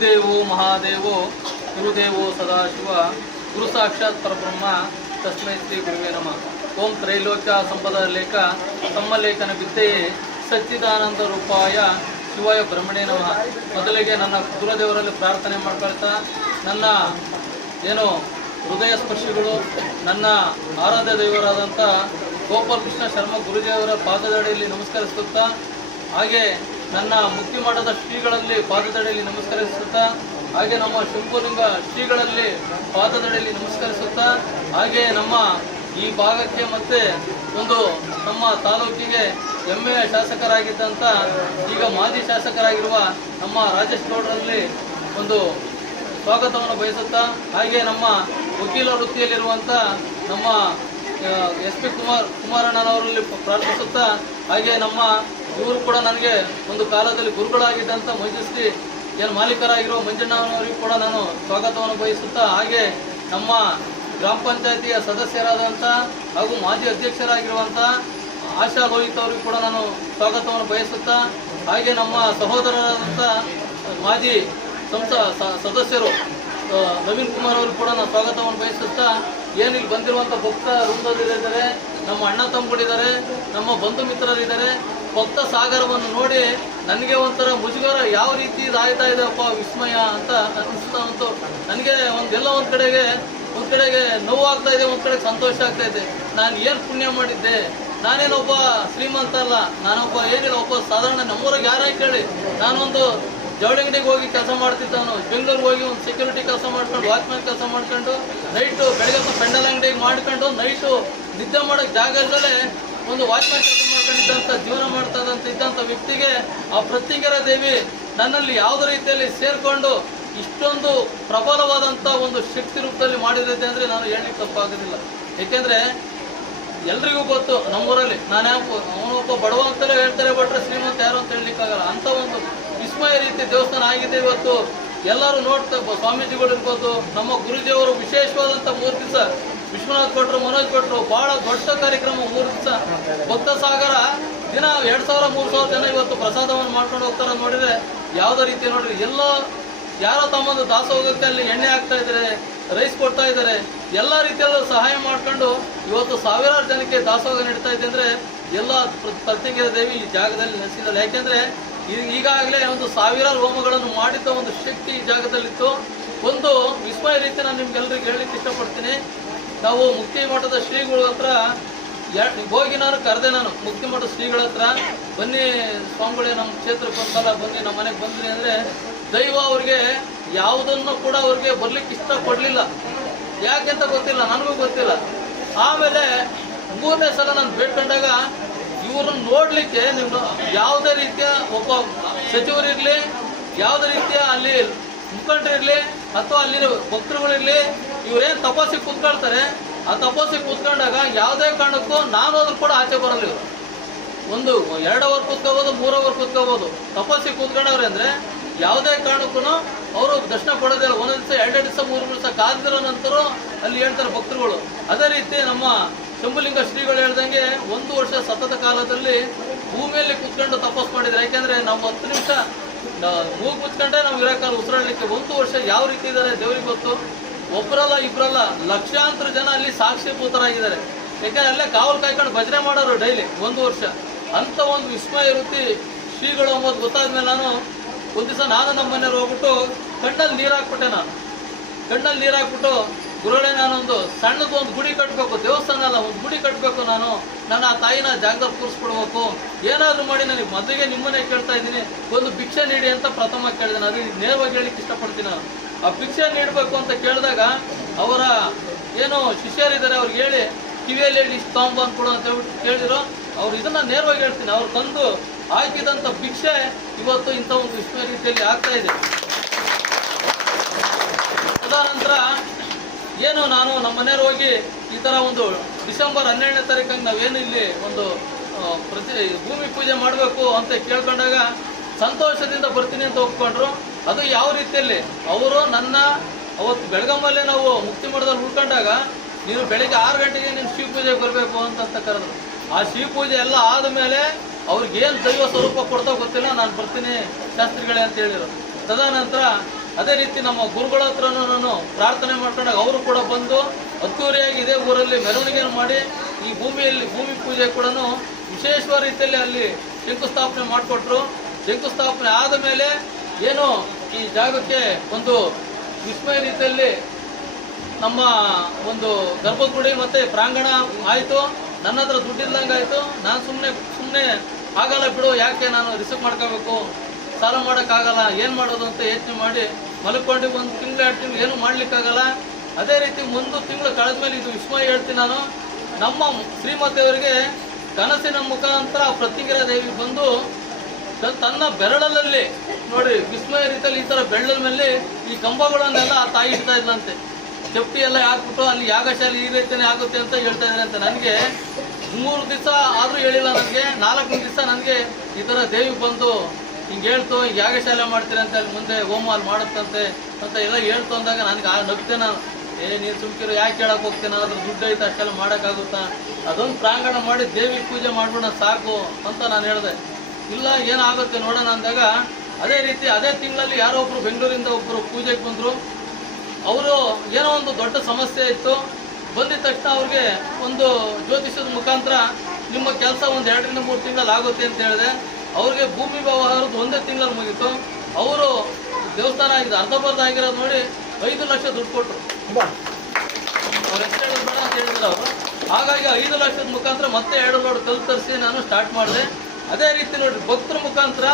ಗುರುದೇವೋ ಮಹಾದೇವೋ ಗುರುದೇವೋ ಸದಾಶಿವ ಗುರು ಸಾಕ್ಷಾತ್ ಪರಬ್ರಹ್ಮ ತಸ್ಮೈ ಶ್ರೀ ಗುರುವೇ ನಮಃ. ಓಂ ತ್ರೈಲೋಕ್ಯ ಸಂಪದ ಲೇಖ ತಮ್ಮಲೇಖನ ವಿದ್ಯೆಯೇ ಸಚ್ಚಿದಾನಂದ ರೂಪಾಯ ಶಿವಾಯ ಬ್ರಹ್ಮಣೇ ನಮಃ. ಮೊದಲಿಗೆ ನನ್ನ ಗುರುದೇವರಲ್ಲಿ ಪ್ರಾರ್ಥನೆ ಮಾಡ್ಕೊಳ್ತಾ ನನ್ನ ಏನು ಹೃದಯ ಸ್ಪರ್ಶಿಗಳು ನನ್ನ ಆರಾಧ್ಯ ದೇವರಾದಂಥ ಗೋಪಾಲಕೃಷ್ಣ ಶರ್ಮ ಗುರುದೇವರ ಪಾದದಡಿಯಲ್ಲಿ ನಮಸ್ಕರಿಸುತ್ತಾ, ಹಾಗೆ ನನ್ನ ಮುಕ್ತಿ ಮಠದ ಶ್ರೀಗಳಲ್ಲಿ ಪಾದದಡಿಯಲ್ಲಿ ನಮಸ್ಕರಿಸುತ್ತಾ, ಹಾಗೆ ನಮ್ಮ ಶಂಭುಲಿಂಗ ಶ್ರೀಗಳಲ್ಲಿ ಪಾದದಡಿಯಲ್ಲಿ ನಮಸ್ಕರಿಸುತ್ತಾ, ಹಾಗೆ ನಮ್ಮ ಈ ಭಾಗಕ್ಕೆ ಮತ್ತೆ ಒಂದು ನಮ್ಮ ತಾಲೂಕಿಗೆ ಹೆಮ್ಮೆಯ ಶಾಸಕರಾಗಿದ್ದಂಥ ಈಗ ಮಾಜಿ ಶಾಸಕರಾಗಿರುವ ನಮ್ಮ ರಾಜೇಶ್ ಗೌಡರಲ್ಲಿ ಒಂದು ಸ್ವಾಗತವನ್ನು ಬಯಸುತ್ತಾ, ಹಾಗೆ ನಮ್ಮ ವಕೀಲ ವೃತ್ತಿಯಲ್ಲಿರುವಂಥ ನಮ್ಮ SP ಕುಮಾರಣ್ಣನವರಲ್ಲಿ ಪ್ರಾರ್ಥಿಸುತ್ತಾ, ಹಾಗೆ ನಮ್ಮ ಇವರು ಕೂಡ ನನಗೆ ಒಂದು ಕಾಲದಲ್ಲಿ ಗುರುಗಳಾಗಿದ್ದಂಥ ಮಂಜುಶ್ರೀ ಏನು ಮಾಲೀಕರಾಗಿರುವ ಮಂಜಣ್ಣನವರಿಗೂ ಕೂಡ ನಾನು ಸ್ವಾಗತವನ್ನು ಬಯಸುತ್ತಾ, ಹಾಗೆ ನಮ್ಮ ಗ್ರಾಮ ಪಂಚಾಯತಿಯ ಸದಸ್ಯರಾದಂಥ ಹಾಗೂ ಮಾಜಿ ಅಧ್ಯಕ್ಷರಾಗಿರುವಂಥ ಆಶಾ ಲೋಹಿತ್ ಅವರಿಗೂ ಕೂಡ ನಾನು ಸ್ವಾಗತವನ್ನು ಬಯಸುತ್ತಾ, ಹಾಗೆ ನಮ್ಮ ಸಹೋದರರಾದಂಥ ಮಾಜಿ ಸದಸ್ಯರು ನವೀನ್ ಕುಮಾರ್ ಅವರು ಕೂಡ ನಾನು ಸ್ವಾಗತವನ್ನು ಬಯಸುತ್ತಾ, ಏನಿಲ್ಲಿ ಬಂದಿರುವಂಥ ಭಕ್ತ ವೃಂದರಿದ್ದಾರೆ, ನಮ್ಮ ಅಣ್ಣ ತಮ್ಮಗಳಿದ್ದಾರೆ, ನಮ್ಮ ಬಂಧು ಮಿತ್ರರಿದ್ದಾರೆ. ಭಕ್ತ ಸಾಗರವನ್ನು ನೋಡಿ ನನಗೆ ಒಂಥರ ಮುಜುಗರ ಯಾವ ರೀತಿ ಇದಾಯ್ತಾ ಇದೆಯಪ್ಪ, ವಿಸ್ಮಯ ಅಂತ ಅನಿಸ್ತಾ ಉಂಟು ನನಗೆ. ಒಂದು ಕಡೆಗೆ ನೋವಾಗ್ತಾ ಇದೆ, ಒಂದು ಕಡೆಗೆ ಸಂತೋಷ ಆಗ್ತಾ ಇದೆ. ನಾನು ಏನು ಪುಣ್ಯ ಮಾಡಿದ್ದೆ, ನಾನೇನೊಬ್ಬ ಶ್ರೀಮಂತ ಅಲ್ಲ, ನಾನೊಬ್ಬ ಏನಿಲ್ಲ, ಒಬ್ಬ ಸಾಧಾರಣ ನಮ್ಮೂರಾಗ ಯಾರೇ ಕೇಳಿ, ನಾನೊಂದು ಜವಳಿ ಅಂಗಡಿಗೆ ಹೋಗಿ ಕೆಲಸ ಮಾಡ್ತಿದ್ದವನು. ಬೆಂಗಳೂರಿಗೆ ಹೋಗಿ ಒಂದು ಸೆಕ್ಯೂರಿಟಿ ಕೆಲಸ ಮಾಡ್ಕೊಂಡು, ವಾಚ್ಮ್ಯಾನ್ ಕೆಲಸ ಮಾಡ್ಕೊಂಡು, ನೈಟು ಬೆಳಗ್ಗೆ ಪೆಂಡಲ್ ಅಂಗಡಿಗೆ ಮಾಡ್ಕೊಂಡು ನೈಟು ನಿದ್ದೆ ಮಾಡೋಕ್ಕೆ ಜಾಗ ಇಲ್ಲದೆ ಒಂದು ವಾಚ್ಮ್ಯಾನ್ ಕೆಲಸ ಮಾಡ್ಕೊಂಡಿದ್ದಂಥ ಜೀವನ ಮಾಡ್ತಾ ಇದ್ದಂಥ ವ್ಯಕ್ತಿಗೆ ಆ ಪ್ರತ್ಯಂಗಿರ ದೇವಿ ನನ್ನಲ್ಲಿ ಯಾವುದೇ ರೀತಿಯಲ್ಲಿ ಸೇರಿಕೊಂಡು ಇಷ್ಟೊಂದು ಪ್ರಬಲವಾದಂಥ ಒಂದು ಶಕ್ತಿ ರೂಪದಲ್ಲಿ ಮಾಡಿರುತ್ತೆ ಅಂದರೆ ನಾನು ಹೇಳಲಿಕ್ಕೆ ತಪ್ಪಾಗೋದಿಲ್ಲ. ಏಕೆಂದರೆ ಎಲ್ರಿಗೂ ಗೊತ್ತು ನಮ್ಮೂರಲ್ಲಿ ಅವನೊಬ್ಬ ಬಡವ ಅಂತಲೇ ಹೇಳ್ತಾರೆ, ಬಿಟ್ರೆ ಶ್ರೀಮಂತ ಯಾರು ಅಂತ ಹೇಳಲಿಕ್ಕಾಗಲ್ಲ. ಅಂಥ ಒಂದು ವಿಸ್ಮಯ ರೀತಿ ದೇವಸ್ಥಾನ ಆಗಿದೆ ಇವತ್ತು. ಎಲ್ಲರೂ ನೋಡ್ತಾ ಸ್ವಾಮೀಜಿಗಳು ಇರ್ಬೋದು, ನಮ್ಮ ಗುರುಜಿಯವರು ವಿಶೇಷವಾದಂಥ 3 ದಿವಸ ವಿಶ್ವನಾಥ್ ಕೊಟ್ಟರು, ಮನೋಜ್ ಕೊಟ್ಟರು, ಭಾಳ ದೊಡ್ಡ ಕಾರ್ಯಕ್ರಮ 3 ದಿವಸ ಭಕ್ತ ಸಾಗರ ದಿನ 2000-3000 ಜನ ಇವತ್ತು ಪ್ರಸಾದವನ್ನು ಮಾಡ್ಕೊಂಡು ಹೋಗ್ತಾರೆ. ನೋಡಿದರೆ ಯಾವುದೇ ರೀತಿ ನೋಡ್ರಿ, ಎಲ್ಲ ಯಾರೋ ತಮ್ಮೊಂದು ದಾಸೋಗಕ್ಕೆ ಅಲ್ಲಿ ಎಣ್ಣೆ ಹಾಕ್ತಾ ಇದ್ದಾರೆ, ರೈಸ್ ಕೊಡ್ತಾ ಇದ್ದಾರೆ, ಎಲ್ಲ ರೀತಿಯಲ್ಲೂ ಸಹಾಯ ಮಾಡ್ಕೊಂಡು ಇವತ್ತು ಸಾವಿರಾರು ಜನಕ್ಕೆ ದಾಸೋಗ ನೀಡ್ತಾ ಇದೆ. ಅಂದರೆ ಎಲ್ಲ ಪ್ರತ್ಯಂಗಿರ ದೇವಿ ಈ ಜಾಗದಲ್ಲಿ ನೆಲೆಸಿದ್ದಾಳೆ. ಯಾಕೆಂದರೆ ಈಗಾಗಲೇ ಒಂದು ಸಾವಿರಾರು ಹೋಮಗಳನ್ನು ಮಾಡಿದ್ದ ಒಂದು ಶಕ್ತಿ ಈ ಜಾಗದಲ್ಲಿತ್ತು. ಒಂದು ವಿಸ್ಮಯ ರೀತಿ ನಾನು ನಿಮ್ಗೆಲ್ಲರಿಗೂ ಹೇಳಲಿಕ್ಕೆ ಇಷ್ಟಪಡ್ತೀನಿ. ನಾವು ಮುಕ್ತಿ ಮಠದ ಶ್ರೀಗಳ ಹತ್ರ ಹೋಗಿ ನಾನು ಮುಕ್ತಿ ಮಠದ ಶ್ರೀಗಳ ಹತ್ರ ಬನ್ನಿ ಸ್ವಾಮಿಗಳೇ, ನಮ್ಮ ಕ್ಷೇತ್ರಕ್ಕೆ ಒಂದ್ಸಲ ಬನ್ನಿ, ನಮ್ಮ ಮನೆಗೆ ಬಂದ್ರಿ ಅಂದರೆ ದೈವ ಅವ್ರಿಗೆ ಯಾವುದನ್ನು ಕೂಡ ಅವ್ರಿಗೆ ಬರ್ಲಿಕ್ಕೆ ಇಷ್ಟಪಡಲಿಲ್ಲ. ಯಾಕೆಂತ ಗೊತ್ತಿಲ್ಲ, ನನಗೂ ಗೊತ್ತಿಲ್ಲ. ಆಮೇಲೆ 3ನೇ ಸಲ ನಾನು ಬೇಡ್ಕೊಂಡಾಗ ಇವ್ರನ್ನ ನೋಡಲಿಕ್ಕೆ ನೀವು ಯಾವುದೇ ರೀತಿಯ ಒಬ್ಬ ಸಚಿವರಿರಲಿ, ಯಾವುದೇ ರೀತಿಯ ಅಲ್ಲಿ ಮುಖಂಡರಿರಲಿ ಅಥವಾ ಅಲ್ಲಿನ ಭಕ್ತರುಗಳಿರಲಿ, ಇವರೇನು ತಪಸ್ಸಿಗೆ ಕೂತ್ಕೊಳ್ತಾರೆ, ಆ ತಪಸ್ಸಿಗೆ ಕೂತ್ಕೊಂಡಾಗ ಯಾವುದೇ ಕಾರಣಕ್ಕೂ ನಾನು ಹೋದ್ರೂ ಕೂಡ ಆಚೆ ಬರಲ್ಲ. ಇವರು 2 ಅವರ್ ಕೂತ್ಕೋಬೋದು, 3 ಅವರ್ ಕೂತ್ಕೋಬೋದು. ತಪಸ್ಸಿಗೆ ಕೂತ್ಕೊಂಡವ್ರೆ ಅಂದರೆ ಯಾವುದೇ ಕಾರಣಕ್ಕೂ ಅವರು ದರ್ಶನ ಪಡೋದಿಲ್ಲ. ಒಂದೊಂದು ದಿವಸ 2 ದಿವಸ 3 ದಿವಸ ಕಾದಿರೋ ನಂತರ ಅಲ್ಲಿ ಹೇಳ್ತಾರೆ ಭಕ್ತರುಗಳು. ಅದೇ ರೀತಿ ನಮ್ಮ ಶಂಭುಲಿಂಗ ಶ್ರೀಗಳು ಹೇಳ್ದಂಗೆ 1 ವರ್ಷ ಸತತ ಕಾಲದಲ್ಲಿ ಭೂಮಿಯಲ್ಲಿ ಕೂತ್ಕೊಂಡು ತಪಸ್ ಮಾಡಿದ್ದಾರೆ. ಯಾಕೆಂದರೆ ನಾವು 10 ನಿಮಿಷ ಮೂಗು ಮುಚ್ಕೊಂಡೆ ನಾವು ಇರೋಕ್ಕಾಗಲ್ಲ, ಉಸಿರಾಡಲಿಕ್ಕೆ. 1 ವರ್ಷ ಯಾವ ರೀತಿ ಇದ್ದಾರೆ ದೇವರಿಗೆ ಗೊತ್ತು. ಒಬ್ಬರಲ್ಲ ಇಬ್ಬರಲ್ಲ, ಲಕ್ಷಾಂತರ ಜನ ಅಲ್ಲಿ ಸಾಕ್ಷಿಭೂತರಾಗಿದ್ದಾರೆ. ಯಾಕೆಂದರೆ ಅಲ್ಲೇ ಕಾವಲು ಕಾಯ್ಕೊಂಡು ಭಜನೆ ಮಾಡೋರು ಡೈಲಿ 1 ವರ್ಷ. ಅಂಥ ಒಂದು ವಿಸ್ಮಯ ವೃತ್ತಿ ಶ್ರೀಗಳು ಅಂಬೋದು ಗೊತ್ತಾದ್ಮೇಲೆ ನಾನು ಒಂದು ದಿವಸ ನಮ್ಮ ಮನೆಯವ್ರು ಹೋಗ್ಬಿಟ್ಟು ಕಣ್ಣಲ್ಲಿ ನೀರು ಹಾಕ್ಬಿಟ್ಟು ಗುರುಗಳೇ, ನಾನೊಂದು ಸಣ್ಣದು ಒಂದು ಗುಡಿ ಕಟ್ಟಬೇಕು, ದೇವಸ್ಥಾನ ಅಲ್ಲ, ಒಂದು ಗುಡಿ ಕಟ್ಟಬೇಕು, ನನ್ನ ಆ ತಾಯಿನ ಜಾಗದಲ್ಲಿ ಕೂರಿಸ್ಬಿಡ್ಬೇಕು, ಏನಾದರೂ ಮಾಡಿ ನನಗೆ ಮೊದಲಿಗೆ ನಿಮ್ಮನ್ನೇ ಕೇಳ್ತಾ ಇದ್ದೀನಿ, ಒಂದು ಭಿಕ್ಷೆ ನೀಡಿ ಅಂತ ಪ್ರಥಮ ಕೇಳಿದೆ. ಅದು ನೇರವಾಗಿ ಹೇಳಿಕ್ಕೆ ಇಷ್ಟಪಡ್ತೀನಿ. ನಾನು ಆ ಭಿಕ್ಷೆ ನೀಡಬೇಕು ಅಂತ ಕೇಳಿದಾಗ ಅವರ ಏನೋ ಶಿಷ್ಯರಿದ್ದಾರೆ, ಅವ್ರಿಗೆ ಹೇಳಿ ಕಿವಿಯಲ್ಲಿ ಹೇಳಿ ಇಷ್ಟು ತೊಗೊಂಬಂದು ಕೊಡು ಅಂತ ಹೇಳ್ಬಿಟ್ಟು ಕೇಳಿದ್ರು. ಅವ್ರು ಇದನ್ನು ನೇರವಾಗಿ ಹೇಳ್ತೀನಿ, ಅವ್ರು ತಂದು ಹಾಕಿದಂಥ ಭಿಕ್ಷೆ ಇವತ್ತು ಇಂಥ ಒಂದು ವಿಸ್ಮಯ ರೀತಿಯಲ್ಲಿ ಆಗ್ತಾ ಇದೆ. ತದನಂತರ ಏನು ನಾನು ನಮ್ಮ ಮನೆಯವ್ರು ಹೋಗಿ ಈ ಥರ ಒಂದು ಡಿಸೆಂಬರ್ 12ನೇ ತಾರೀಕಂಗೆ ನಾವೇನು ಇಲ್ಲಿ ಒಂದು ಭೂಮಿ ಪೂಜೆ ಮಾಡಬೇಕು ಅಂತ ಕೇಳ್ಕೊಂಡಾಗ ಸಂತೋಷದಿಂದ ಬರ್ತೀನಿ ಅಂತ ಒಪ್ಕೊಂಡ್ರು. ಅದು ಯಾವ ರೀತಿಯಲ್ಲಿ ಅವರು ಅವತ್ತು ಬೆಳಗಮ್ಮಲ್ಲೇ ನಾವು ಮುಕ್ತಿ ಮಠದಲ್ಲಿ ಉಳ್ಕೊಂಡಾಗ ನೀನು ಬೆಳಿಗ್ಗೆ 6 ಗಂಟೆಗೆ ನೀನು ಶಿವ ಪೂಜೆಗೆ ಬರಬೇಕು ಅಂತ ಕರೆದ್ರು. ಆ ಶಿವ ಪೂಜೆ ಎಲ್ಲ ಆದಮೇಲೆ ಅವ್ರಿಗೇನು ದೈವ ಸ್ವರೂಪ ಕೊಡ್ತಾ ಗೊತ್ತಿಲ್ಲ, ನಾನು ಬರ್ತೀನಿ ಶಾಸ್ತ್ರಿಗಳೇ ಅಂತ ಹೇಳಿದ್ರು. ತದನಂತರ ಅದೇ ರೀತಿ ನಮ್ಮ ಗುರುಗಳ ಹತ್ರನೂ ನಾನು ಪ್ರಾರ್ಥನೆ ಮಾಡ್ಕೊಂಡಾಗ ಅವರು ಕೂಡ ಬಂದು ಅದ್ದೂರಿಯಾಗಿ ಇದೇ ಊರಲ್ಲಿ ಮೆರವಣಿಗೆಯನ್ನು ಮಾಡಿ ಈ ಭೂಮಿ ಪೂಜೆ ಕೂಡ ವಿಶೇಷವಾದ ರೀತಿಯಲ್ಲಿ ಅಲ್ಲಿ ಶಂಕುಸ್ಥಾಪನೆ ಮಾಡಿಕೊಟ್ರು. ಶಂಕುಸ್ಥಾಪನೆ ಆದ ಮೇಲೆ ಏನು ಈ ಜಾಗಕ್ಕೆ ಒಂದು ವಿಸ್ಮಯ ರೀತಿಯಲ್ಲಿ ನಮ್ಮ ಒಂದು ಗರ್ಭಗುಡಿ ಮತ್ತೆ ಪ್ರಾಂಗಣ ಆಯಿತು. ನನ್ನ ಹತ್ರ ದುಡ್ಡಿಲ್ದಂಗೆ ಆಯಿತು. ನಾನು ಸುಮ್ಮನೆ ಆಗಲ್ಲ ಬಿಡು, ಯಾಕೆ ನಾನು ರಿಸೀವ್ ಮಾಡ್ಕೋಬೇಕು, ಸಾಲ ಮಾಡೋಕ್ಕಾಗಲ್ಲ, ಏನು ಮಾಡೋದು ಅಂತ ಯೋಚನೆ ಮಾಡಿ ಮಲ್ಕೊಂಡು 1 ತಿಂಗಳು 2 ತಿಂಗಳು ಏನು ಮಾಡ್ಲಿಕ್ಕಾಗಲ್ಲ. ಅದೇ ರೀತಿ 1 ತಿಂಗಳು ಕಳೆದ ಮೇಲೆ ಇದು ವಿಸ್ಮಯ ಹೇಳ್ತೀನಿ ನಾನು. ನಮ್ಮ ಶ್ರೀಮತಿಯವರಿಗೆ ಕನಸಿನ ಮುಖಾಂತರ ಪ್ರತಿಗಿರ ದೇವಿ ಬಂದು ತನ್ನ ಬೆರಳಲ್ಲಿ ನೋಡಿ ವಿಸ್ಮಯ ರೀತಿಯಲ್ಲಿ ಈ ಥರ ಬೆರಳ ಮೇಲೆ ಈ ಕಂಬಗಳನ್ನೆಲ್ಲ ಆ ತಾಯಿ ಇಡ್ತಾ ಇದ್ದಂತೆ. ಚಪ್ಪಟಿ ಎಲ್ಲ ಹಾಕ್ಬಿಟ್ಟು ಅಲ್ಲಿ ಯಾಗಶಾಲೆ ಈ ರೀತಿಯೇ ಆಗುತ್ತೆ ಅಂತ ಹೇಳ್ತಾ ಇದ್ದಾರೆ ಅಂತ. ನನಗೆ 3 ದಿವಸ ಆದರೂ ಹೇಳಿಲ್ಲ, ನನಗೆ 4ನೇ ದಿವಸ ನನಗೆ ಈ ಥರ ದೇವಿ ಬಂದು ಹಿಂಗೆ ಹೇಳ್ತು, ಈಗ ಯಾಗಶಾಲೆ ಮಾಡ್ತೀರಿ ಅಂತ ಅಲ್ಲಿ ಮುಂದೆ ಹೋಮ ಅಲ್ಲಿ ಮಾಡುತ್ತಂತೆ ಅಂತ ಎಲ್ಲ ಹೇಳ್ತು ಅಂದಾಗ ನನಗೆ ನಗ್ತೆ ನಾನು. ನೀನು ಸುಮ್ಕಿರು, ಯಾಕೆ ಕೇಳಕ್ಕೆ ಹೋಗ್ತೇನೆ, ಅದ್ರ ದುಡ್ಡು ಐತೆ ಅಷ್ಟೆಲ್ಲ ಮಾಡೋಕ್ಕಾಗುತ್ತಾ, ಅದೊಂದು ಪ್ರಾಂಗಣ ಮಾಡಿ ದೇವಿ ಪೂಜೆ ಮಾಡ್ಬಿಡೋಣ ಸಾಕು ಅಂತ ನಾನು ಹೇಳಿದೆ. ಇಲ್ಲ ಏನಾಗುತ್ತೆ ನೋಡೋಣ ಅಂದಾಗ ಅದೇ ರೀತಿ ಅದೇ ತಿಂಗಳಲ್ಲಿ ಯಾರೋ ಒಬ್ಬರು ಬೆಂಗಳೂರಿಂದ ಒಬ್ಬರು ಪೂಜೆಗೆ ಬಂದರು. ಅವರು ಏನೋ ಒಂದು ದೊಡ್ಡ ಸಮಸ್ಯೆ ಇತ್ತು. ಬಂದಿದ ತಕ್ಷಣ ಅವ್ರಿಗೆ ಒಂದು ಜ್ಯೋತಿಷದ ಮುಖಾಂತರ ನಿಮ್ಮ ಕೆಲಸ ಒಂದು 2 ರಿಂದ 3 ತಿಂಗಳಲ್ಲಿ ಆಗುತ್ತೆ ಅಂತ ಹೇಳಿದೆ. ಅವ್ರಿಗೆ ಭೂಮಿ ವ್ಯವಹಾರದ್ದು 1 ತಿಂಗಳಲ್ಲಿ ಮುಗೀತು. ಅವರು ದೇವಸ್ಥಾನ ಆಗಿದೆ ಅರ್ಧಬರ್ಧ ಆಗಿರೋದು ನೋಡಿ 5 ಲಕ್ಷ ದುಡ್ಡು ಕೊಟ್ಟರು. ಅವ್ರು ಎಷ್ಟು ಹೇಳೋದು ಬೇಡ ಅಂತ ಹೇಳಿದ್ರು ಅವರು. ಹಾಗಾಗಿ 5 ಲಕ್ಷದ ಮುಖಾಂತರ ಮತ್ತೆ 2 ಲೋಡ್ ಕಲ್ಲು ತರಿಸಿ ನಾನು ಸ್ಟಾರ್ಟ್ ಮಾಡಿದೆ. ಅದೇ ರೀತಿ ನೋಡ್ರಿ, ಭಕ್ತರ ಮುಖಾಂತರ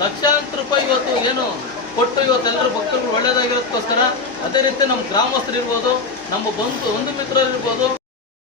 ಲಕ್ಷಾಂತರ ರೂಪಾಯಿ ಇವತ್ತು ಏನು ಕೊಟ್ಟು ಇವತ್ತೆಲ್ಲರೂ ಭಕ್ತರುಗಳು ಒಳ್ಳೇದಾಗಿರೋದಕ್ಕೋಸ್ಕರ ಅದೇ ರೀತಿ ನಮ್ಮ ಗ್ರಾಮಸ್ಥರು ಇರ್ಬೋದು, ನಮ್ಮ ಬಂಧು ಮಿತ್ರರು ಇರ್ಬೋದು,